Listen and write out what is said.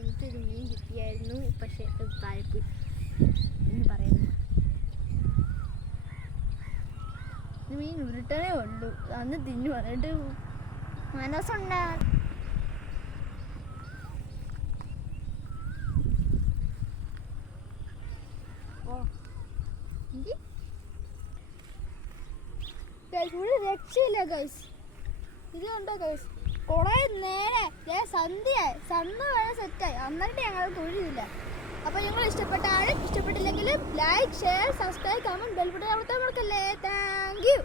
എനിക്കൊരു മീൻ കിട്ടിയായിരുന്നു, പക്ഷെ താഴെപ്പോയി എന്ന് പറയുന്നു. മീൻ ഉരുട്ടനേ ഉള്ളൂ, അന്ന് തിന്നു പറഞ്ഞിട്ട് മനസ്സുണ്ടാ. ഒരു രക്ഷയില്ല ഗൈസ്. ഇത് കണ്ടോ ഗൈസ്, കുറെ നേരെ സന്ധ്യയായി, സന്ധ്യ വരെ സെറ്റായി, എന്നിട്ട് ഞങ്ങൾ തൊഴിലില്ല. അപ്പോൾ നിങ്ങൾ ഇഷ്ടപ്പെട്ടാലും ഇഷ്ടപ്പെട്ടില്ലെങ്കിലും like, share, subscribe, comment, bell button അമർത്താൻ മറക്കല്ലേ. Thank U.